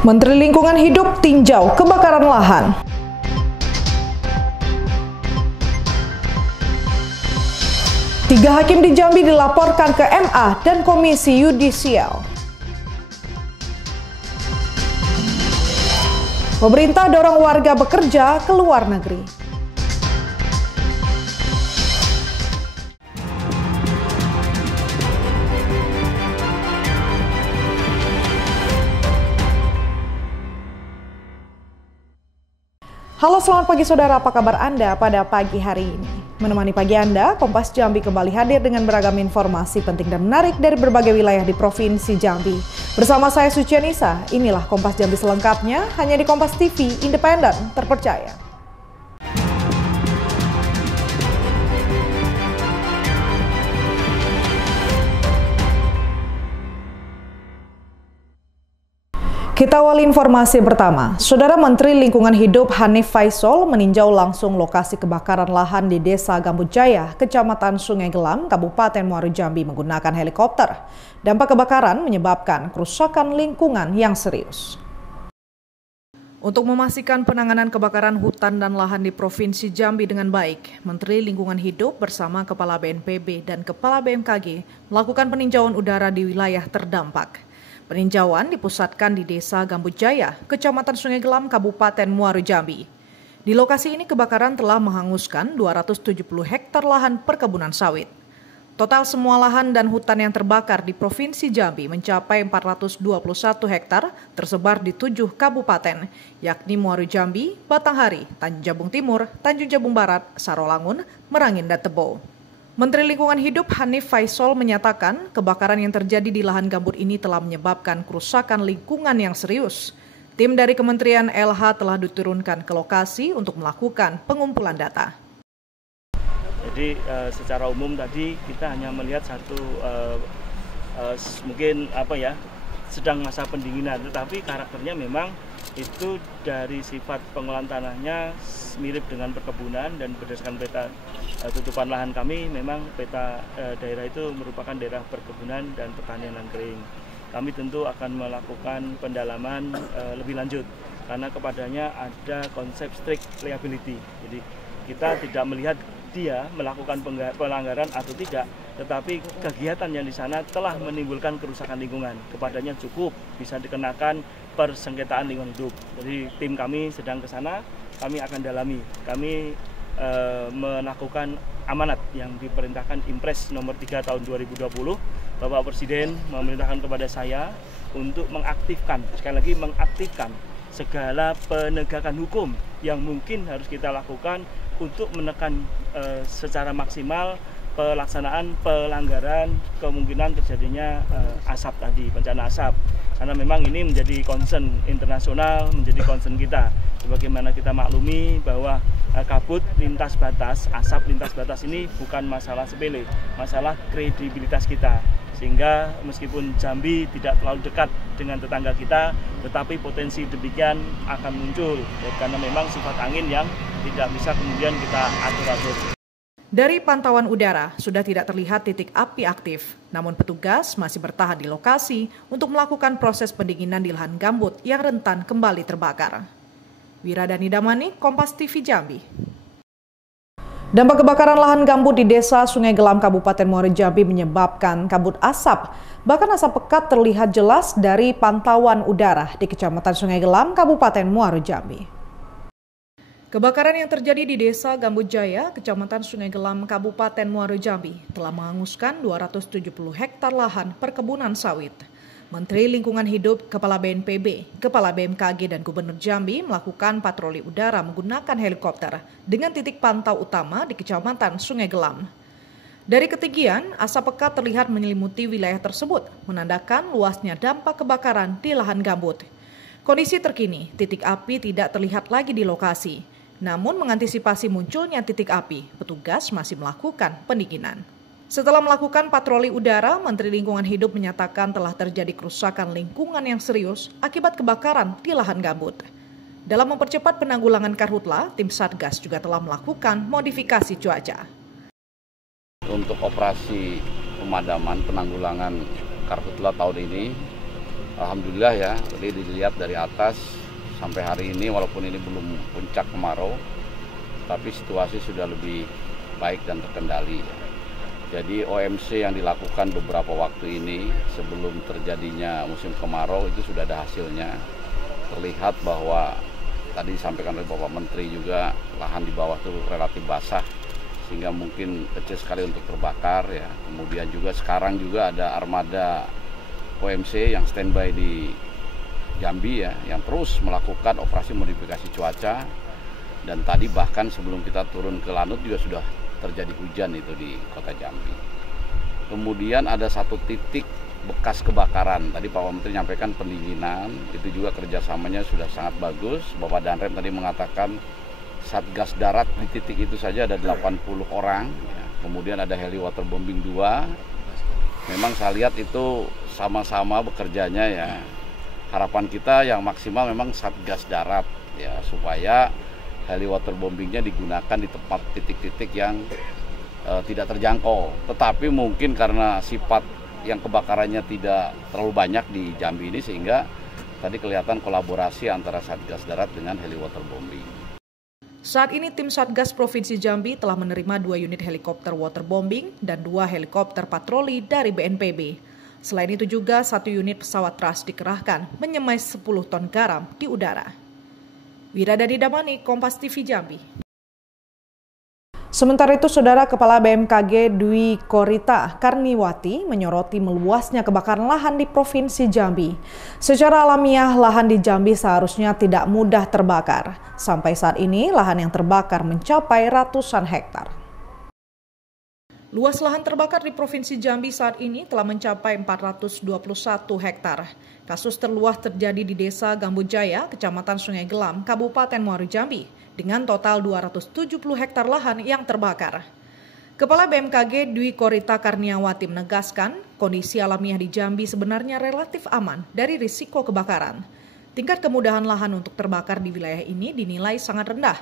Menteri Lingkungan Hidup tinjau kebakaran lahan. Tiga hakim di Jambi dilaporkan ke MA dan Komisi Yudisial. Pemerintah dorong warga bekerja ke luar negeri. Halo, selamat pagi saudara, apa kabar Anda pada pagi hari ini? Menemani pagi Anda, Kompas Jambi kembali hadir dengan beragam informasi penting dan menarik dari berbagai wilayah di Provinsi Jambi. Bersama saya Sucianisa, inilah Kompas Jambi selengkapnya hanya di Kompas TV, independen, terpercaya. Kita awali informasi pertama. Saudara Menteri Lingkungan Hidup Hanif Faisal meninjau langsung lokasi kebakaran lahan di Desa Gambut Jaya, Kecamatan Sungai Gelam, Kabupaten Muaro Jambi menggunakan helikopter. Dampak kebakaran menyebabkan kerusakan lingkungan yang serius. Untuk memastikan penanganan kebakaran hutan dan lahan di Provinsi Jambi dengan baik, Menteri Lingkungan Hidup bersama Kepala BNPB dan Kepala BMKG melakukan peninjauan udara di wilayah terdampak. Peninjauan dipusatkan di Desa Gambut Jaya, Kecamatan Sungai Gelam, Kabupaten Muaro Jambi. Di lokasi ini kebakaran telah menghanguskan 270 hektar lahan perkebunan sawit. Total semua lahan dan hutan yang terbakar di Provinsi Jambi mencapai 421 hektar tersebar di 7 kabupaten, yakni Muaro Jambi, Batanghari, Tanjung Jabung Timur, Tanjung Jabung Barat, Sarolangun, Merangin, dan Tebo. Menteri Lingkungan Hidup Hanif Faisal menyatakan kebakaran yang terjadi di lahan gambut ini telah menyebabkan kerusakan lingkungan yang serius. Tim dari Kementerian LH telah diturunkan ke lokasi untuk melakukan pengumpulan data. Jadi secara umum tadi kita hanya melihat satu mungkin sedang masa pendinginan, tetapi karakternya memang itu dari sifat pengolahan tanahnya mirip dengan perkebunan, dan berdasarkan peta tutupan lahan kami memang peta daerah itu merupakan daerah perkebunan dan pertanian lahan kering. Kami tentu akan melakukan pendalaman lebih lanjut karena kepadanya ada konsep strict liability. Jadi kita tidak melihat dia melakukan pelanggaran atau tidak, tetapi kegiatan yang di sana telah menimbulkan kerusakan lingkungan. Kepadanya cukup bisa dikenakan persengketaan lingkungan hidup. Jadi tim kami sedang ke sana, kami akan dalami. Kami melakukan amanat yang diperintahkan Impres nomor 3 tahun 2020. Bapak Presiden memerintahkan kepada saya untuk mengaktifkan, sekali lagi mengaktifkan segala penegakan hukum yang mungkin harus kita lakukan untuk menekan secara maksimal pelaksanaan pelanggaran kemungkinan terjadinya asap tadi, bencana asap. Karena memang ini menjadi concern internasional, menjadi concern kita. Sebagaimana kita maklumi bahwa kabut lintas batas, asap lintas batas ini bukan masalah sepele, masalah kredibilitas kita. Sehingga meskipun Jambi tidak terlalu dekat dengan tetangga kita, tetapi potensi demikian akan muncul karena memang sifat angin yang tidak bisa kemudian kita atur-atur. Dari pantauan udara, sudah tidak terlihat titik api aktif, namun petugas masih bertahan di lokasi untuk melakukan proses pendinginan di lahan gambut yang rentan kembali terbakar. Wiradani Damani, Kompas TV Jambi. Dampak kebakaran lahan gambut di Desa Sungai Gelam, Kabupaten Muaro Jambi menyebabkan kabut asap. Bahkan asap pekat terlihat jelas dari pantauan udara di Kecamatan Sungai Gelam, Kabupaten Muaro Jambi. Kebakaran yang terjadi di Desa Gambut Jaya, Kecamatan Sungai Gelam, Kabupaten Muaro Jambi telah menghanguskan 270 hektar lahan perkebunan sawit. Menteri Lingkungan Hidup, Kepala BNPB, Kepala BMKG, dan Gubernur Jambi melakukan patroli udara menggunakan helikopter dengan titik pantau utama di Kecamatan Sungai Gelam. Dari ketinggian, asap pekat terlihat menyelimuti wilayah tersebut, menandakan luasnya dampak kebakaran di lahan gambut. Kondisi terkini, titik api tidak terlihat lagi di lokasi. Namun mengantisipasi munculnya titik api, petugas masih melakukan pendinginan. Setelah melakukan patroli udara, Menteri Lingkungan Hidup menyatakan telah terjadi kerusakan lingkungan yang serius akibat kebakaran di lahan gambut. Dalam mempercepat penanggulangan karhutla, tim Satgas juga telah melakukan modifikasi cuaca. Untuk operasi pemadaman penanggulangan karhutla tahun ini, Alhamdulillah ya, tadi dilihat dari atas sampai hari ini walaupun ini belum puncak kemarau, tapi situasi sudah lebih baik dan terkendali. Jadi OMC yang dilakukan beberapa waktu ini sebelum terjadinya musim kemarau itu sudah ada hasilnya. Terlihat bahwa tadi disampaikan oleh Bapak Menteri juga lahan di bawah itu relatif basah sehingga mungkin kecil sekali untuk terbakar ya. Kemudian juga sekarang juga ada armada OMC yang standby di Jambi ya, yang terus melakukan operasi modifikasi cuaca, dan tadi bahkan sebelum kita turun ke Lanut juga sudah terjadi hujan itu di kota Jambi. Kemudian ada satu titik bekas kebakaran, tadi Pak Menteri menyampaikan pendinginan, itu juga kerjasamanya sudah sangat bagus. Bapak Danrem tadi mengatakan Satgas Darat di titik itu saja ada 80 orang, ya. Kemudian ada heli waterbombing 2. Memang saya lihat itu sama-sama bekerjanya ya. Harapan kita yang maksimal memang Satgas Darat ya, supaya heli waterbombingnya digunakan di tempat titik-titik yang tidak terjangkau. Tetapi mungkin karena sifat yang kebakarannya tidak terlalu banyak di Jambi ini sehingga tadi kelihatan kolaborasi antara Satgas Darat dengan heli waterbombing. Saat ini tim Satgas Provinsi Jambi telah menerima 2 unit helikopter waterbombing dan 2 helikopter patroli dari BNPB. Selain itu juga 1 unit pesawat TRAS dikerahkan menyemai 10 ton garam di udara. Wiradani Damani, Kompas TV Jambi. Sementara itu, Saudara Kepala BMKG Dwi Korita Karniwati menyoroti meluasnya kebakaran lahan di Provinsi Jambi. Secara alamiah, lahan di Jambi seharusnya tidak mudah terbakar. Sampai saat ini, lahan yang terbakar mencapai ratusan hektar. Luas lahan terbakar di Provinsi Jambi saat ini telah mencapai 421 hektar. Kasus terluas terjadi di Desa Gambujaya, Kecamatan Sungai Gelam, Kabupaten Muaro Jambi, dengan total 270 hektar lahan yang terbakar. Kepala BMKG Dwi Korita Karniawati menegaskan, kondisi alamiah di Jambi sebenarnya relatif aman dari risiko kebakaran. Tingkat kemudahan lahan untuk terbakar di wilayah ini dinilai sangat rendah.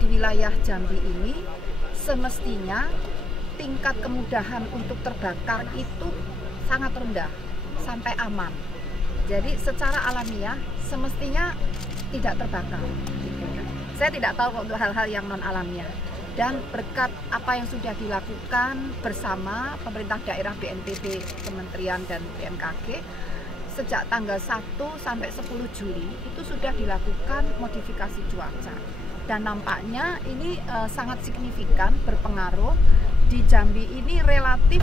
Di wilayah Jambi ini, semestinya tingkat kemudahan untuk terbakar itu sangat rendah, sampai aman. Jadi secara alamiah semestinya tidak terbakar. Saya tidak tahu untuk hal-hal yang non alamiah. Dan berkat apa yang sudah dilakukan bersama pemerintah daerah, BNPB, Kementerian dan BMKG, sejak tanggal 1 sampai 10 Juli itu sudah dilakukan modifikasi cuaca. Dan nampaknya ini sangat signifikan berpengaruh. Di Jambi ini relatif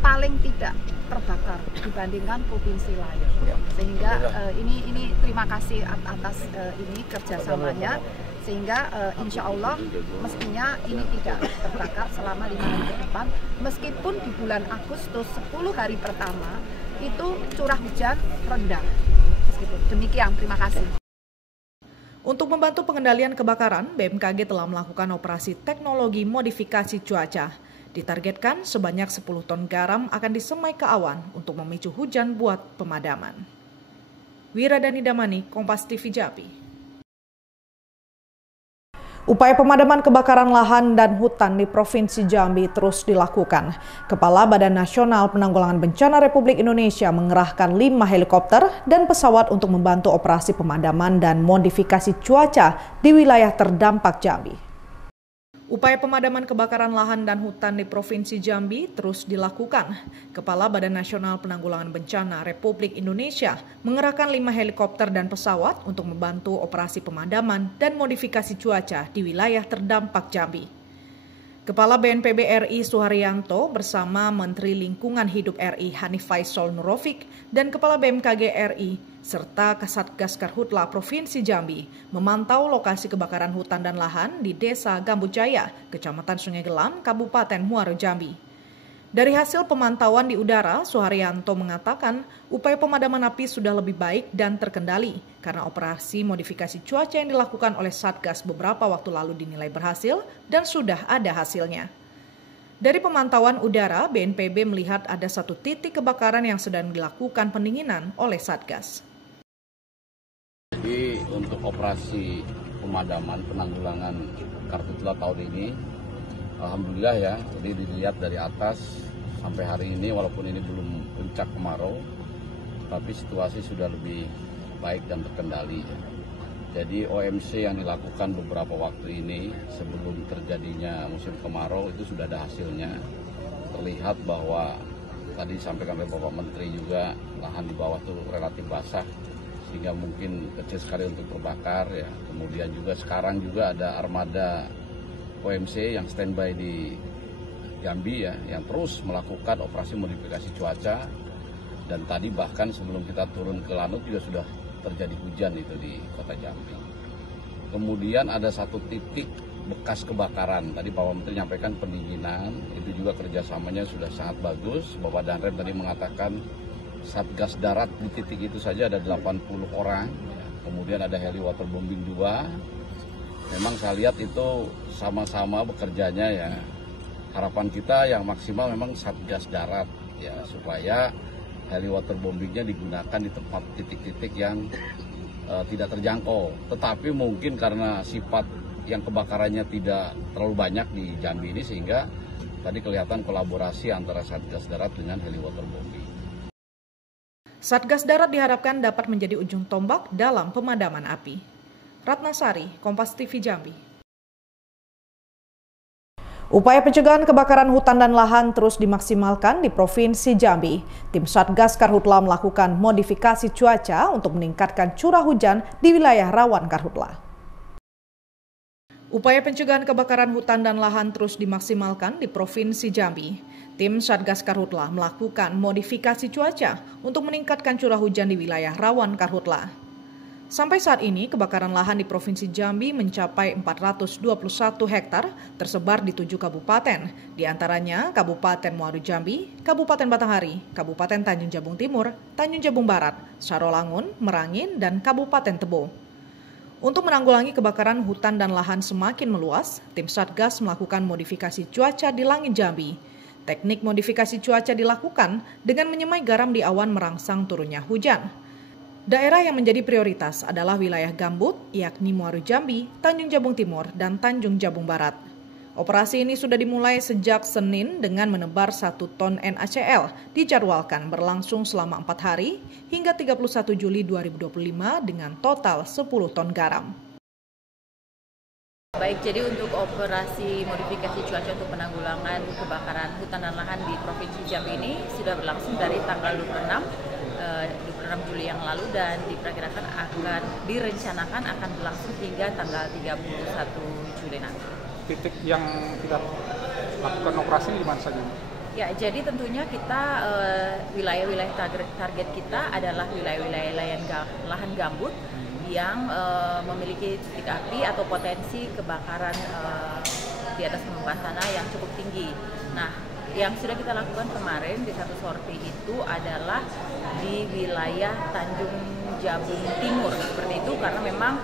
paling tidak terbakar dibandingkan provinsi lain. Sehingga ini terima kasih atas ini kerjasamanya. Sehingga insya Allah mestinya ini tidak terbakar selama 5 hari ke depan. Meskipun di bulan Agustus 10 hari pertama itu curah hujan rendah. Meskipun demikian, terima kasih. Untuk membantu pengendalian kebakaran, BMKG telah melakukan operasi teknologi modifikasi cuaca. Ditargetkan sebanyak 10 ton garam akan disemai ke awan untuk memicu hujan buat pemadaman. Wiradani Damani, Kompas TV Jambi. Upaya pemadaman kebakaran lahan dan hutan di Provinsi Jambi terus dilakukan. Kepala Badan Nasional Penanggulangan Bencana Republik Indonesia mengerahkan 5 helikopter dan pesawat untuk membantu operasi pemadaman dan modifikasi cuaca di wilayah terdampak Jambi. Upaya pemadaman kebakaran lahan dan hutan di Provinsi Jambi terus dilakukan. Kepala Badan Nasional Penanggulangan Bencana Republik Indonesia mengerahkan 5 helikopter dan pesawat untuk membantu operasi pemadaman dan modifikasi cuaca di wilayah terdampak Jambi. Kepala BNPB RI Suharyanto bersama Menteri Lingkungan Hidup RI Hanif Faisal Nurofik dan Kepala BMKG RI serta Kasatgas Karhutla Provinsi Jambi memantau lokasi kebakaran hutan dan lahan di Desa Gambujaya, Kecamatan Sungai Gelam, Kabupaten Muaro Jambi. Dari hasil pemantauan di udara, Suharyanto mengatakan upaya pemadaman api sudah lebih baik dan terkendali karena operasi modifikasi cuaca yang dilakukan oleh Satgas beberapa waktu lalu dinilai berhasil dan sudah ada hasilnya. Dari pemantauan udara, BNPB melihat ada satu titik kebakaran yang sedang dilakukan pendinginan oleh Satgas. Jadi untuk operasi pemadaman penanggulangan Karhutla tahun ini, alhamdulillah ya, jadi dilihat dari atas sampai hari ini walaupun ini belum puncak kemarau, tapi situasi sudah lebih baik dan terkendali. Jadi OMC yang dilakukan beberapa waktu ini sebelum terjadinya musim kemarau itu sudah ada hasilnya. Terlihat bahwa tadi disampaikan oleh Bapak Menteri juga lahan di bawah itu relatif basah sehingga mungkin kecil sekali untuk terbakar ya. Kemudian juga sekarang juga ada armada OMC yang standby di Jambi ya, yang terus melakukan operasi modifikasi cuaca, dan tadi bahkan sebelum kita turun ke Lanut juga sudah terjadi hujan itu di kota Jambi. Kemudian ada satu titik bekas kebakaran, tadi Pak Menteri menyampaikan pendinginan, itu juga kerjasamanya sudah sangat bagus. Bapak Danrem tadi mengatakan Satgas Darat di titik itu saja ada 80 orang, ya. Kemudian ada heli waterbombing 2, memang saya lihat itu sama-sama bekerjanya ya. Harapan kita yang maksimal memang Satgas Darat ya, supaya heli waterbombingnya digunakan di tempat titik-titik yang tidak terjangkau. Tetapi mungkin karena sifat yang kebakarannya tidak terlalu banyak di Jambi ini sehingga tadi kelihatan kolaborasi antara Satgas Darat dengan heli waterbombing. Satgas Darat diharapkan dapat menjadi ujung tombak dalam pemadaman api. Ratnasari, Kompas TV Jambi. Upaya pencegahan kebakaran hutan dan lahan terus dimaksimalkan di Provinsi Jambi. Tim Satgas Karhutla melakukan modifikasi cuaca untuk meningkatkan curah hujan di wilayah rawan karhutla. Upaya pencegahan kebakaran hutan dan lahan terus dimaksimalkan di Provinsi Jambi. Tim Satgas Karhutla melakukan modifikasi cuaca untuk meningkatkan curah hujan di wilayah rawan karhutla. Sampai saat ini, kebakaran lahan di Provinsi Jambi mencapai 421 hektar tersebar di 7 kabupaten, di antaranya Kabupaten Muaro Jambi, Kabupaten Batanghari, Kabupaten Tanjung Jabung Timur, Tanjung Jabung Barat, Sarolangun, Merangin, dan Kabupaten Tebo. Untuk menanggulangi kebakaran hutan dan lahan semakin meluas, tim Satgas melakukan modifikasi cuaca di langit Jambi. Teknik modifikasi cuaca dilakukan dengan menyemai garam di awan merangsang turunnya hujan. Daerah yang menjadi prioritas adalah wilayah gambut, yakni Muaro Jambi, Tanjung Jabung Timur, dan Tanjung Jabung Barat. Operasi ini sudah dimulai sejak Senin dengan menebar 1 ton NaCl, dijadwalkan berlangsung selama 4 hari hingga 31 Juli 2025 dengan total 10 ton garam. Baik, jadi untuk operasi modifikasi cuaca untuk penanggulangan kebakaran hutan dan lahan di Provinsi Jambi ini sudah berlangsung dari tanggal 26 Juli yang lalu dan direncanakan akan berlangsung hingga tanggal 31 Juli nanti. Titik yang kita lakukan operasi di mana saja? Ya, jadi tentunya kita wilayah-wilayah target kita adalah wilayah-wilayah lahan gambut yang memiliki titik api atau potensi kebakaran di atas permukaan tanah yang cukup tinggi. Nah, yang sudah kita lakukan kemarin di satu sorti itu adalah di wilayah Tanjung Jabung Timur seperti itu, karena memang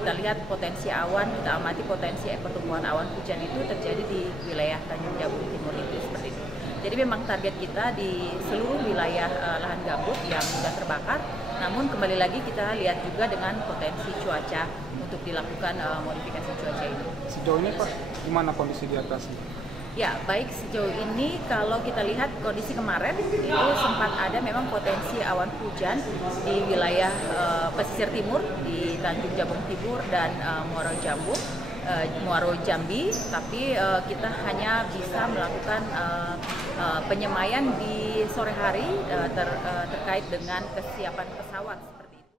kita lihat potensi awan, kita amati potensi pertumbuhan awan hujan itu terjadi di wilayah Tanjung Jabung Timur itu seperti itu. Jadi memang target kita di seluruh wilayah lahan gambut yang sudah terbakar, namun kembali lagi kita lihat juga dengan potensi cuaca untuk dilakukan modifikasi cuaca ini. Sejauh ini Pak, gimana kondisi di atas? Ya, baik, sejauh ini kalau kita lihat kondisi kemarin itu sempat ada memang potensi awan hujan di wilayah pesisir timur di Tanjung Jabung Timur dan Muaro Jambi, tapi kita hanya bisa melakukan penyemaian di sore hari terkait dengan kesiapan pesawat seperti itu.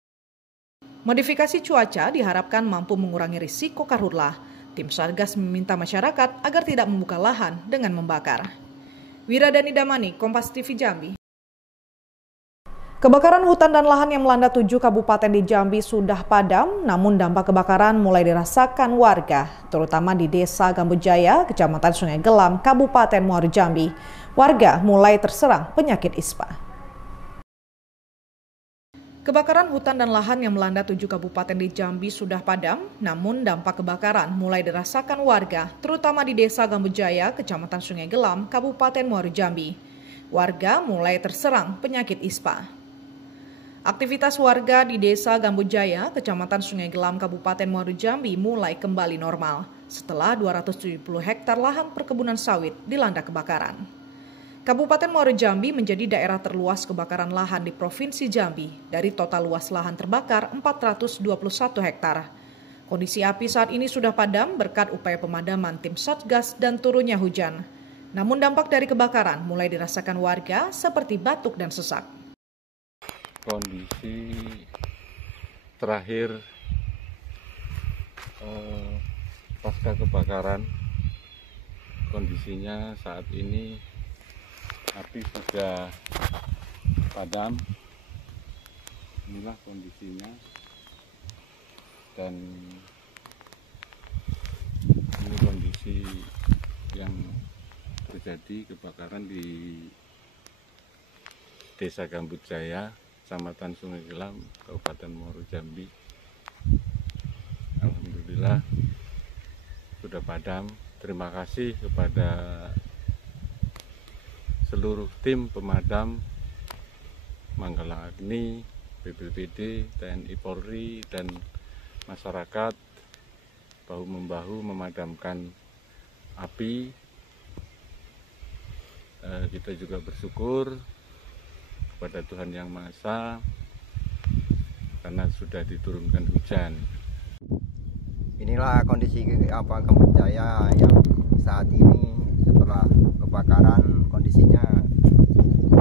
Modifikasi cuaca diharapkan mampu mengurangi risiko karhutla. Tim Satgas meminta masyarakat agar tidak membuka lahan dengan membakar. Wiradani Damani, Kompas TV Jambi. Kebakaran hutan dan lahan yang melanda 7 kabupaten di Jambi sudah padam, namun dampak kebakaran mulai dirasakan warga, terutama di Desa Gambujaya, Kecamatan Sungai Gelam, Kabupaten Muaro Jambi. Warga mulai terserang penyakit ispa. Kebakaran hutan dan lahan yang melanda 7 kabupaten di Jambi sudah padam, namun dampak kebakaran mulai dirasakan warga, terutama di Desa Gambujaya, Kecamatan Sungai Gelam, Kabupaten Muaro Jambi. Warga mulai terserang penyakit ispa. Aktivitas warga di Desa Gambujaya, Kecamatan Sungai Gelam, Kabupaten Muaro Jambi mulai kembali normal setelah 270 hektar lahan perkebunan sawit dilanda kebakaran. Kabupaten Muaro Jambi menjadi daerah terluas kebakaran lahan di Provinsi Jambi dari total luas lahan terbakar 421 hektar. Kondisi api saat ini sudah padam berkat upaya pemadaman tim Satgas dan turunnya hujan. Namun dampak dari kebakaran mulai dirasakan warga seperti batuk dan sesak. Kondisi terakhir pasca kebakaran, kondisinya saat ini api sudah padam. Inilah kondisinya, dan ini kondisi yang terjadi kebakaran di Desa Gambut Jaya, Kecamatan Sungai Gelam, Kabupaten Muaro Jambi. Alhamdulillah sudah padam. Terima kasih kepada seluruh tim pemadam, Manggala Agni, BPBD, TNI Polri, dan masyarakat bahu-membahu memadamkan api. Kita juga bersyukur kepada Tuhan Yang Maha Esa karena sudah diturunkan hujan. Inilah kondisi Gambut Jaya yang saat ini setelah kebakaran kondisinya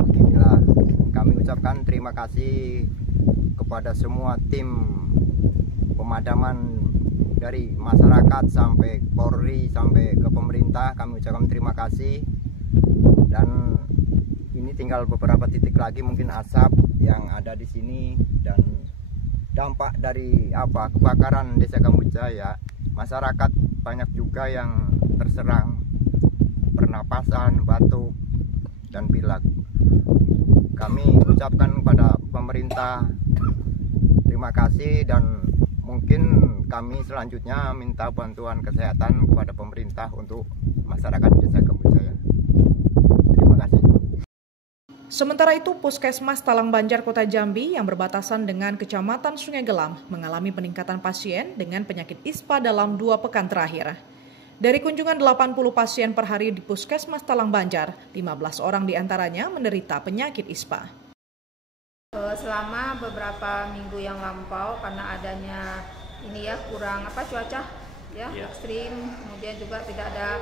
beginilah. Kami ucapkan terima kasih kepada semua tim pemadaman dari masyarakat sampai Polri sampai ke pemerintah. Kami ucapkan terima kasih, dan ini tinggal beberapa titik lagi mungkin asap yang ada di sini, dan dampak dari kebakaran Desa Gambut Jaya, masyarakat banyak juga yang terserang pernapasan, batuk, dan pilek. Kami ucapkan kepada pemerintah terima kasih, dan mungkin kami selanjutnya minta bantuan kesehatan kepada pemerintah untuk masyarakat Desa Gambut Jaya. Terima kasih. Sementara itu, Puskesmas Talang Banjar Kota Jambi yang berbatasan dengan Kecamatan Sungai Gelam mengalami peningkatan pasien dengan penyakit ISPA dalam 2 pekan terakhir. Dari kunjungan 80 pasien per hari di Puskesmas Talang Banjar, 15 orang diantaranya menderita penyakit ISPA. Selama beberapa minggu yang lampau, karena adanya ini ya kurang cuaca ya ekstrim, kemudian juga tidak ada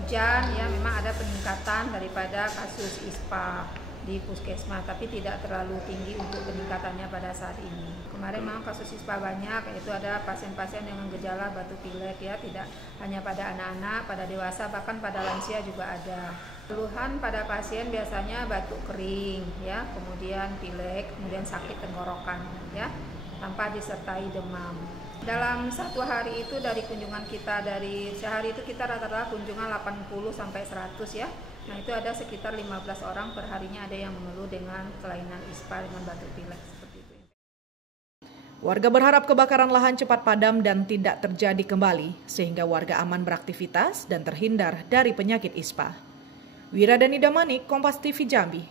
hujan ya, memang ada peningkatan daripada kasus ISPA di puskesmas, tapi tidak terlalu tinggi untuk peningkatannya pada saat ini. Kemarin memang kasus ISPA banyak, yaitu ada pasien-pasien dengan gejala batuk pilek ya, tidak hanya pada anak-anak, pada dewasa, bahkan pada lansia juga ada. Keluhan pada pasien biasanya batuk kering ya, kemudian pilek, kemudian sakit tenggorokan ya, tanpa disertai demam. Dalam satu hari itu dari kunjungan kita, dari sehari itu kita rata-rata kunjungan 80 sampai 100 ya. Nah itu ada sekitar 15 orang per harinya ada yang mengeluh dengan kelainan ISPA dengan batuk pilek seperti itu. Warga berharap kebakaran lahan cepat padam dan tidak terjadi kembali sehingga warga aman beraktivitas dan terhindar dari penyakit ISPA. Wiradani Damanik, Kompas TV Jambi.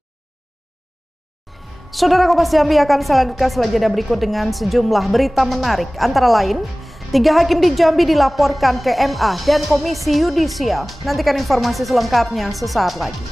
Saudara Kompas Jambi akan selanjutnya setelah jeda berikut dengan sejumlah berita menarik, antara lain 3 hakim di Jambi dilaporkan ke MA dan Komisi Yudisial. Nantikan informasi selengkapnya sesaat lagi.